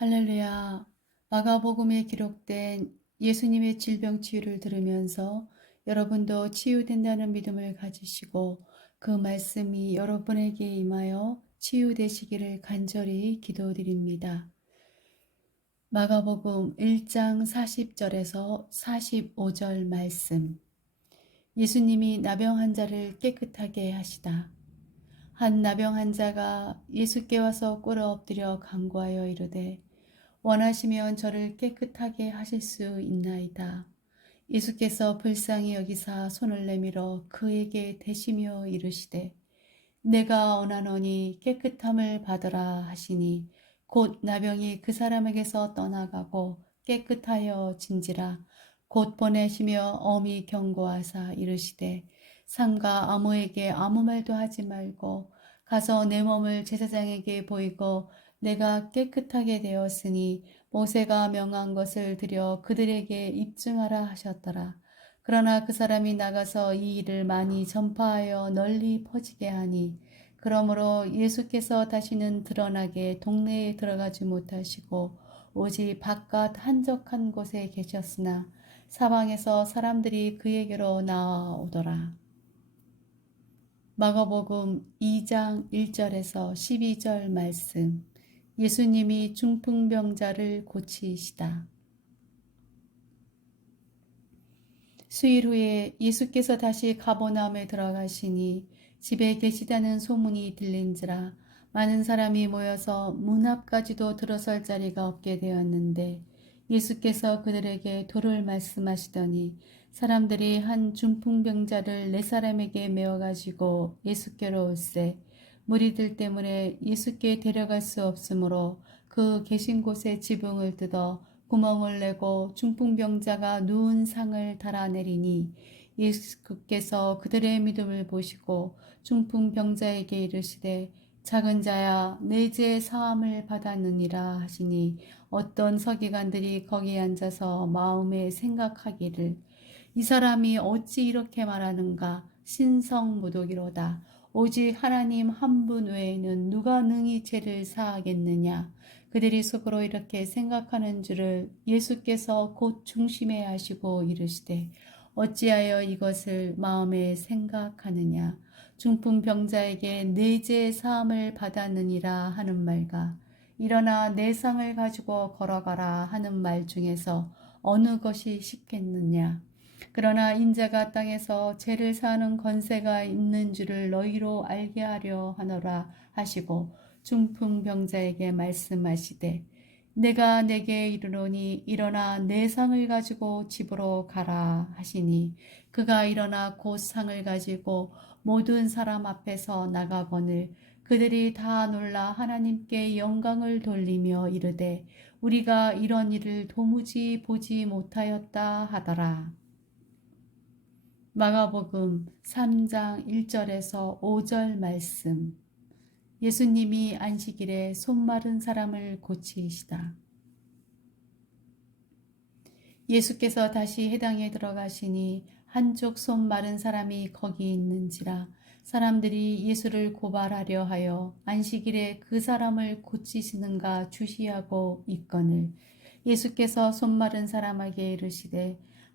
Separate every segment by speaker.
Speaker 1: 할렐루야. 마가복음에 기록된 예수님의 질병 치유를 들으면서 여러분도 치유된다는 믿음을 가지시고 그 말씀이 여러분에게 임하여 치유되시기를 간절히 기도드립니다. 마가복음 1장 40절에서 45절 말씀. 예수님이 나병 환자를 깨끗하게 하시다. 한 나병 환자가 예수께 와서 꿇어 엎드려 간구하여 이르되 원하시면 저를 깨끗하게 하실 수 있나이다. 예수께서 불쌍히 여기사 손을 내밀어 그에게 대시며 이르시되 내가 원하노니 깨끗함을 받으라 하시니 곧 나병이 그 사람에게서 떠나가고 깨끗하여 진지라 곧 보내시며 엄히 경고하사 이르시되 상가 아무에게 아무 말도 하지 말고 가서 내 몸을 제사장에게 보이고 내가 깨끗하게 되었으니 모세가 명한 것을 들여 그들에게 입증하라 하셨더라. 그러나 그 사람이 나가서 이 일을 많이 전파하여 널리 퍼지게 하니 그러므로 예수께서 다시는 드러나게 동네에 들어가지 못하시고 오직 바깥 한적한 곳에 계셨으나 사방에서 사람들이 그에게로 나아오더라. 마가복음 2장 1절에서 12절 말씀. 예수님이 중풍병자를 고치시다. 수일 후에 예수께서 다시 가보나움에 들어가시니 집에 계시다는 소문이 들린지라 많은 사람이 모여서 문 앞까지도 들어설 자리가 없게 되었는데 예수께서 그들에게 도를 말씀하시더니 사람들이 한 중풍병자를 네 사람에게 메어 가지고 예수께로 올세 무리들 때문에 예수께 데려갈 수 없으므로 그 계신 곳에 지붕을 뜯어 구멍을 내고 중풍병자가 누운 상을 달아내리니 예수께서 그들의 믿음을 보시고 중풍병자에게 이르시되 작은 자야 내 죄 사함을 받았느니라 하시니 어떤 서기관들이 거기 앉아서 마음에 생각하기를 이 사람이 어찌 이렇게 말하는가? 신성무독이로다 오직 하나님 한 분 외에는 누가 능히 죄를 사하겠느냐? 그들이 속으로 이렇게 생각하는 줄을 예수께서 곧 중심에 하시고 이르시되 어찌하여 이것을 마음에 생각하느냐? 중풍 병자에게 내죄 사함을 받았느니라 하는 말과 일어나 내 상을 가지고 걸어가라 하는 말 중에서 어느 것이 쉽겠느냐 그러나 인자가 땅에서 죄를 사는 권세가 있는 줄을 너희로 알게 하려 하노라 하시고 중풍 병자에게 말씀하시되 내가 내게 이르노니 일어나 내 상을 가지고 집으로 가라 하시니 그가 일어나 곧 상을 가지고 모든 사람 앞에서 나가거늘 그들이 다 놀라 하나님께 영광을 돌리며 이르되 우리가 이런 일을 도무지 보지 못하였다 하더라. 마가복음 3장 1절에서 5절 말씀. 예수님이 안식일에 손 마른 사람을 고치시다. 예수께서 다시 해당에 들어가시니 한쪽 손 마른 사람이 거기 있는지라 사람들이 예수를 고발하려 하여 안식일에 그 사람을 고치시는가 주시하고 있거늘 예수께서 손 마른 사람에게 이르시되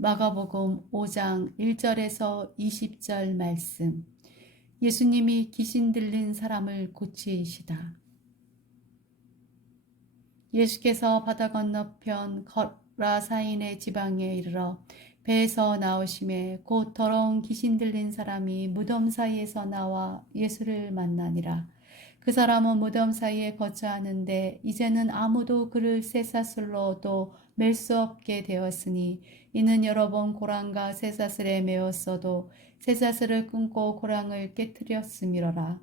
Speaker 1: 마가복음 5장 1절에서 20절 말씀. 예수님이 귀신 들린 사람을 고치시다. 예수께서 바다 건너편 거라사인의 지방에 이르러 배에서 나오심에 곧 더러운 귀신 들린 사람이 무덤 사이에서 나와 예수를 만나니라. 그 사람은 무덤 사이에 거처하는데 이제는 아무도 그를 쇠사슬로도 맬 수 없게 되었으니 이는 여러 번 고랑과 쇠사슬에 매었어도 쇠사슬을 끊고 고랑을 깨뜨렸음이로라.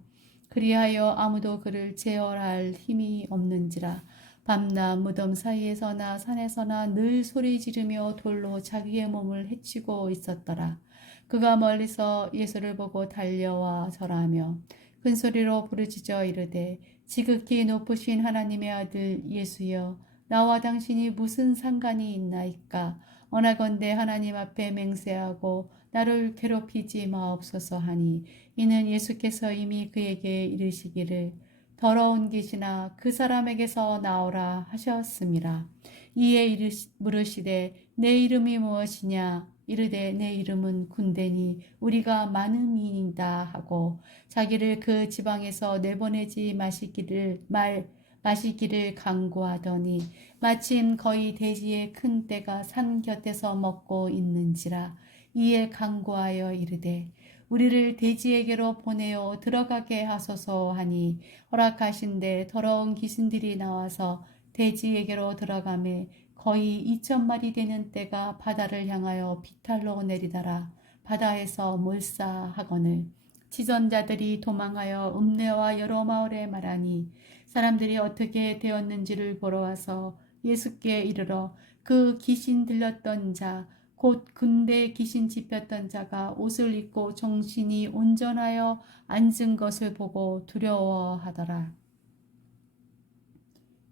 Speaker 1: 그리하여 아무도 그를 제어할 힘이 없는지라 밤낮 무덤 사이에서나 산에서나 늘 소리 지르며 돌로 자기의 몸을 해치고 있었더라. 그가 멀리서 예수를 보고 달려와 절하며 큰 소리로 부르짖어 이르되 지극히 높으신 하나님의 아들 예수여 나와 당신이 무슨 상관이 있나이까 원하건대 하나님 앞에 맹세하고 나를 괴롭히지 마옵소서 하니 이는 예수께서 이미 그에게 이르시기를 더러운 귀신아 그 사람에게서 나오라 하셨습니다. 이에 이르시, 물으시되 내 이름이 무엇이냐 이르되 내 이름은 군대니 우리가 많음이다 하고 자기를 그 지방에서 내보내지 마시기를 말 마시기를 강구하더니 마침 거의 대지의 큰 떼가 산 곁에서 먹고 있는지라 이에 강구하여 이르되 우리를 돼지에게로 보내어 들어가게 하소서 하니 허락하신데 더러운 귀신들이 나와서 돼지에게로 들어가매 거의 2천 마리 되는 떼가 바다를 향하여 비탈로 내리다라. 바다에서 몰사하거늘. 지전자들이 도망하여 읍내와 여러 마을에 말하니 사람들이 어떻게 되었는지를 보러 와서 예수께 이르러 그 귀신 들렸던 자곧 군대 귀신 집혔던 자가 옷을 입고 정신이 온전하여 앉은 것을 보고 두려워하더라.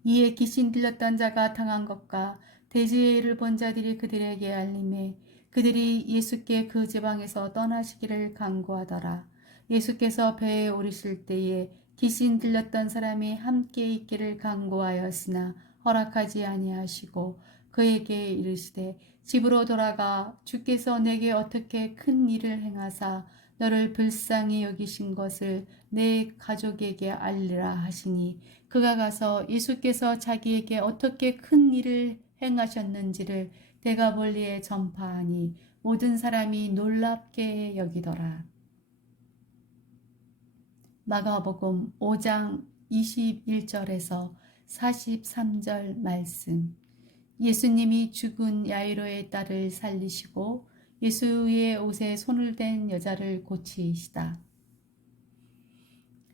Speaker 1: 이에 귀신 들렸던 자가 당한 것과 대지의 일을 본 자들이 그들에게 알림해 그들이 예수께 그 지방에서 떠나시기를 간구하더라. 예수께서 배에 오르실 때에 귀신 들렸던 사람이 함께 있기를 간구하였으나 허락하지 아니하시고 그에게 이르시되 집으로 돌아가 주께서 내게 어떻게 큰 일을 행하사 너를 불쌍히 여기신 것을 내 가족에게 알리라 하시니 그가 가서 예수께서 자기에게 어떻게 큰 일을 행하셨는지를 대가볼리에 전파하니 모든 사람이 놀랍게 여기더라. 마가복음 5장 21절에서 43절 말씀. 예수님이 죽은 야이로의 딸을 살리시고 예수의 옷에 손을 댄 여자를 고치시다.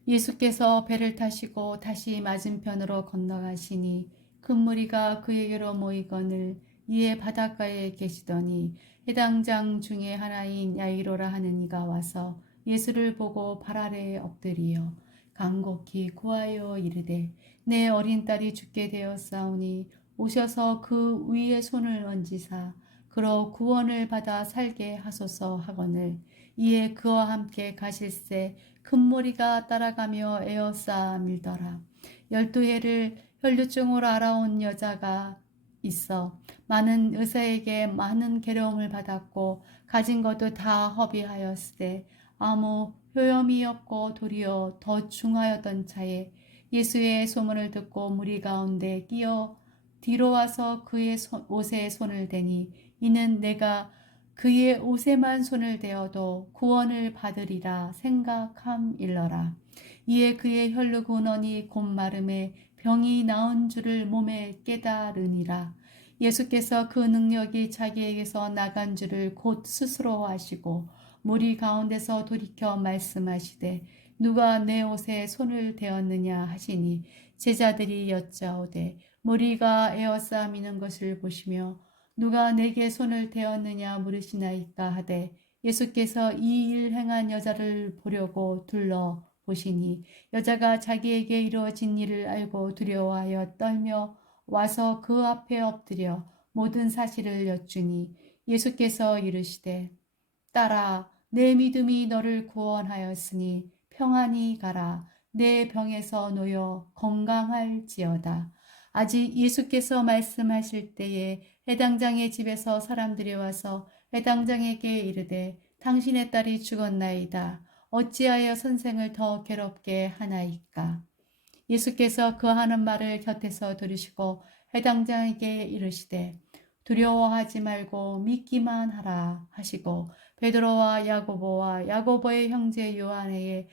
Speaker 1: 예수께서 배를 타시고 다시 맞은편으로 건너가시니 큰 무리가 그에게로 모이거늘 이에 바닷가에 계시더니 해당 장 중에 하나인 야이로라 하는 이가 와서 예수를 보고 발 아래에 엎드리어 간곡히 구하여 이르되 내 어린 딸이 죽게 되었사오니 오셔서 그 위에 손을 얹으사 그러 구원을 받아 살게 하소서 하거늘. 이에 그와 함께 가실새 큰 무리가 따라가며 에어싸 밀더라. 열두 해를 혈류증으로 알아온 여자가 있어 많은 의사에게 많은 괴로움을 받았고 가진 것도 다 허비하였으되 아무 효염이 없고 도리어 더 중하였던 차에 예수의 소문을 듣고 무리 가운데 끼어 뒤로 와서 그의 옷에 손을 대니 이는 내가 그의 옷에만 손을 대어도 구원을 받으리라 생각함일러라. 이에 그의 혈루 근원이 곧 마름에 병이 나은 줄을 몸에 깨달으니라. 예수께서 그 능력이 자기에게서 나간 줄을 곧 스스로 아시고 무리 가운데서 돌이켜 말씀하시되 누가 내 옷에 손을 대었느냐 하시니 제자들이 여짜오되 무리가 에어싸미는 것을 보시며 누가 내게 손을 대었느냐 물으시나이까 하되 예수께서 이 일 행한 여자를 보려고 둘러 보시니 여자가 자기에게 이루어진 일을 알고 두려워하여 떨며 와서 그 앞에 엎드려 모든 사실을 여쭈니 예수께서 이르시되 딸아 내 믿음이 너를 구원하였으니 평안히 가라 내 병에서 놓여 건강할지어다 아직 예수께서 말씀하실 때에 해당장의 집에서 사람들이 와서 해당장에게 이르되 당신의 딸이 죽었나이다. 어찌하여 선생을 더 괴롭게 하나이까? 예수께서 그 하는 말을 곁에서 들으시고 해당장에게 이르시되 두려워하지 말고 믿기만 하라 하시고 베드로와 야고보와 야고보의 형제 요한에게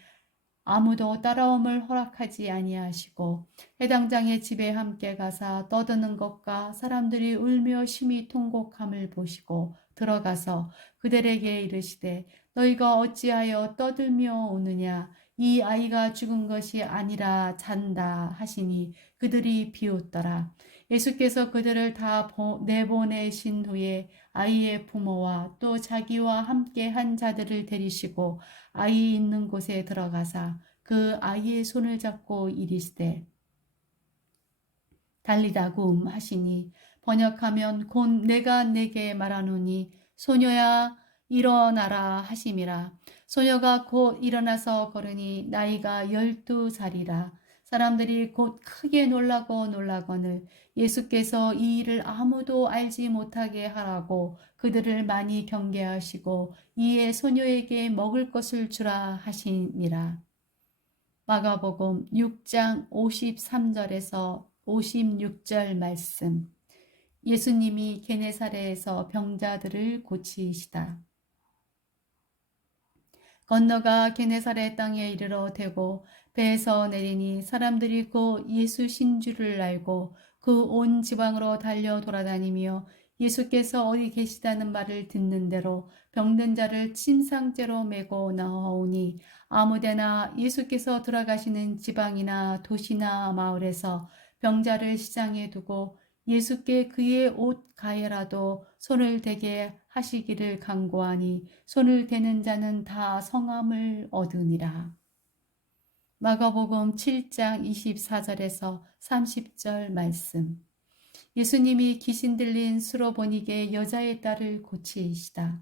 Speaker 1: 아무도 따라옴을 허락하지 아니하시고 해당장의 집에 함께 가사 떠드는 것과 사람들이 울며 심히 통곡함을 보시고 들어가서 그들에게 이르시되 너희가 어찌하여 떠들며 오느냐 이 아이가 죽은 것이 아니라 잔다 하시니 그들이 비웃더라. 예수께서 그들을 다 보- 내보내신 후에 아이의 부모와 또 자기와 함께 한 자들을 데리시고 아이 있는 곳에 들어가사 그 아이의 손을 잡고 이리시되 달리다 굼 하시니 번역하면 곧 내가 내게 말하노니 소녀야 일어나라 하심이라. 소녀가 곧 일어나서 걸으니 나이가 열두 살이라 사람들이 곧 크게 놀라고 놀라거늘 예수께서 이 일을 아무도 알지 못하게 하라고 그들을 많이 경계하시고 이에 소녀에게 먹을 것을 주라 하시니라. 마가복음 6장 53절에서 56절 말씀. 예수님이 게네사레에서 병자들을 고치시다. 건너가 게네사레 땅에 이르러 대고 배에서 내리니 사람들이 곧 예수 신주를 알고 그 온 지방으로 달려 돌아다니며 예수께서 어디 계시다는 말을 듣는 대로 병든 자를 침상째로 메고 나오니 아무데나 예수께서 들어가시는 지방이나 도시나 마을에서 병자를 시장에 두고 예수께 그의 옷 가에라도 손을 대게 하시기를 간구하니 손을 대는 자는 다 성함을 얻으니라. 마가복음 7장 24절에서 30절 말씀. 예수님이 귀신 들린 수로보니게 여자의 딸을 고치시다.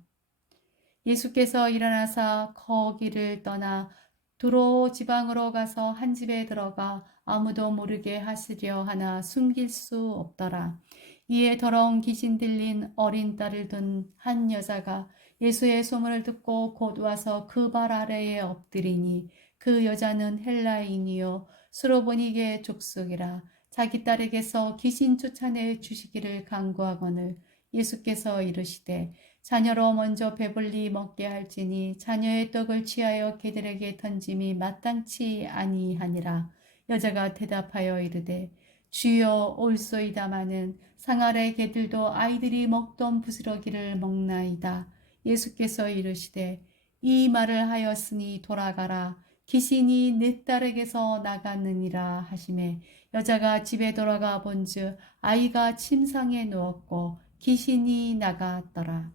Speaker 1: 예수께서 일어나사 거기를 떠나 두로 지방으로 가서 한 집에 들어가 아무도 모르게 하시려 하나 숨길 수 없더라. 이에 더러운 귀신 들린 어린 딸을 둔 한 여자가 예수의 소문을 듣고 곧 와서 그 발 아래에 엎드리니 그 여자는 헬라인이요. 수로보니게 족속이라 자기 딸에게서 귀신 쫓아내 주시기를 간구하거늘 예수께서 이르시되 자녀로 먼저 배불리 먹게 할지니 자녀의 떡을 취하여 개들에게 던짐이 마땅치 아니하니라. 여자가 대답하여 이르되 주여 올소이다마는 상아래 개들도 아이들이 먹던 부스러기를 먹나이다. 예수께서 이르시되 이 말을 하였으니 돌아가라 귀신이 내 딸에게서 나갔느니라 하심에 여자가 집에 돌아가 본즉 아이가 침상에 누웠고 귀신이 나갔더라.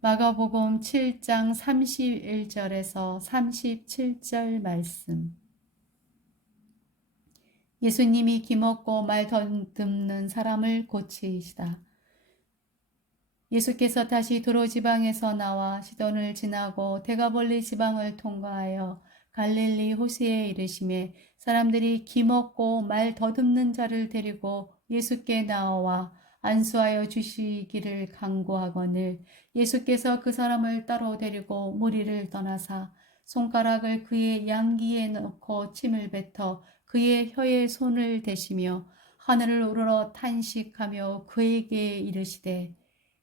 Speaker 1: 마가복음 7장 31절에서 37절 말씀. 예수님이 기먹고 말 더듬는 사람을 고치시다. 예수께서 다시 도로 지방에서 나와 시돈을 지나고 대가볼리 지방을 통과하여 갈릴리 호시에 이르심에 사람들이 기 먹고 말 더듬는 자를 데리고 예수께 나와 안수하여 주시기를 간구하거늘 예수께서 그 사람을 따로 데리고 무리를 떠나사 손가락을 그의 양기에 넣고 침을 뱉어 그의 혀에 손을 대시며 하늘을 우러러 탄식하며 그에게 이르시되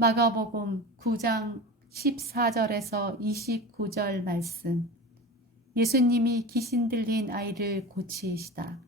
Speaker 1: 마가복음 9장 14절에서 29절 말씀. 예수님이 귀신 들린 아이를 고치시다.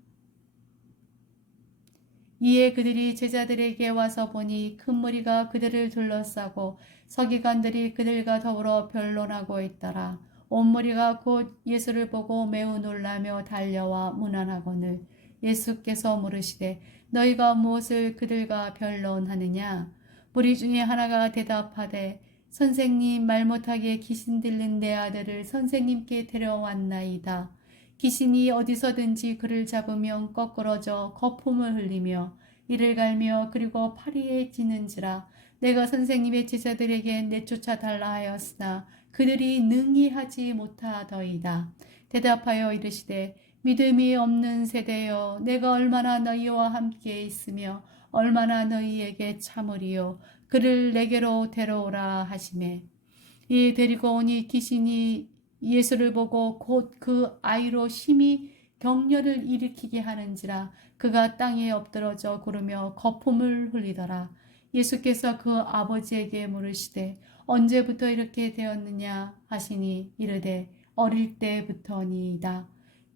Speaker 1: 이에 그들이 제자들에게 와서 보니 큰 무리가 그들을 둘러싸고 서기관들이 그들과 더불어 변론하고 있더라. 온 무리가 곧 예수를 보고 매우 놀라며 달려와 문안하거늘 예수께서 물으시되 너희가 무엇을 그들과 변론하느냐 무리 중에 하나가 대답하되 선생님 말 못하게 귀신 들린 내 아들을 선생님께 데려왔나이다. 귀신이 어디서든지 그를 잡으면 거꾸러져 거품을 흘리며 이를 갈며 그리고 파리에 찌는지라 내가 선생님의 제자들에게 내쫓아 달라 하였으나 그들이 능히 하지 못하더이다. 대답하여 이르시되 믿음이 없는 세대여 내가 얼마나 너희와 함께 있으며 얼마나 너희에게 참으리요 그를 내게로 데려오라 하심에 이 데리고 오니 귀신이 예수를 보고 곧 그 아이로 심히 격려를 일으키게 하는지라 그가 땅에 엎드러져 구르며 거품을 흘리더라. 예수께서 그 아버지에게 물으시되 언제부터 이렇게 되었느냐 하시니 이르되 어릴 때부터니이다.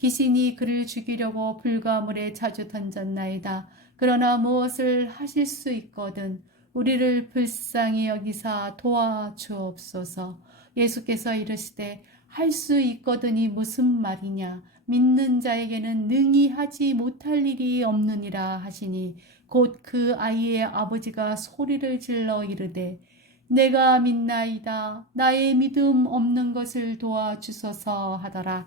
Speaker 1: 귀신이 그를 죽이려고 불가물에 자주 던졌나이다. 그러나 무엇을 하실 수 있거든 우리를 불쌍히 여기사 도와주옵소서. 예수께서 이르시되 할 수 있거든이 무슨 말이냐 믿는 자에게는 능히 하지 못할 일이 없느니라 하시니 곧 그 아이의 아버지가 소리를 질러 이르되 내가 믿나이다 나의 믿음 없는 것을 도와주소서 하더라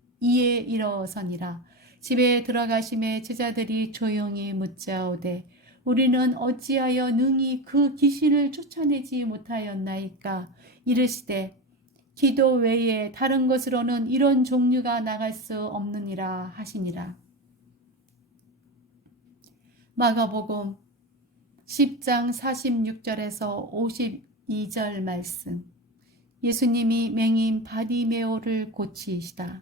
Speaker 1: 이에 일어서니라 집에 들어가심에 제자들이 조용히 묻자오되 우리는 어찌하여 능히 그 귀신을 쫓아내지 못하였나이까 이르시되 기도 외에 다른 것으로는 이런 종류가 나갈 수 없느니라 하시니라. 마가복음 10장 46절에서 52절 말씀. 예수님이 맹인 바디메오를 고치시다.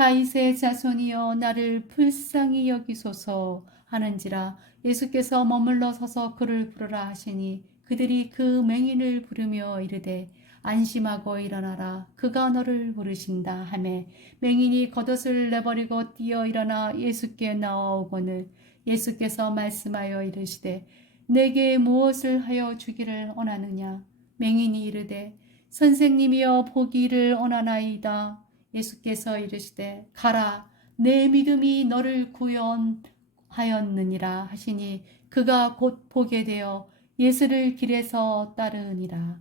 Speaker 1: 다윗의 자손이여 나를 불쌍히 여기소서 하는지라 예수께서 머물러 서서 그를 부르라 하시니 그들이 그 맹인을 부르며 이르되 안심하고 일어나라. 그가 너를 부르신다 하매 맹인이 겉옷을 내버리고 뛰어 일어나 예수께 나와오거늘 예수께서 말씀하여 이르시되 내게 무엇을 하여 주기를 원하느냐? 맹인이 이르되 선생님이여 보기를 원하나이다 예수께서 이르시되 가라 내 믿음이 너를 구원하였느니라 하시니 그가 곧 보게 되어 예수를 길에서 따르니라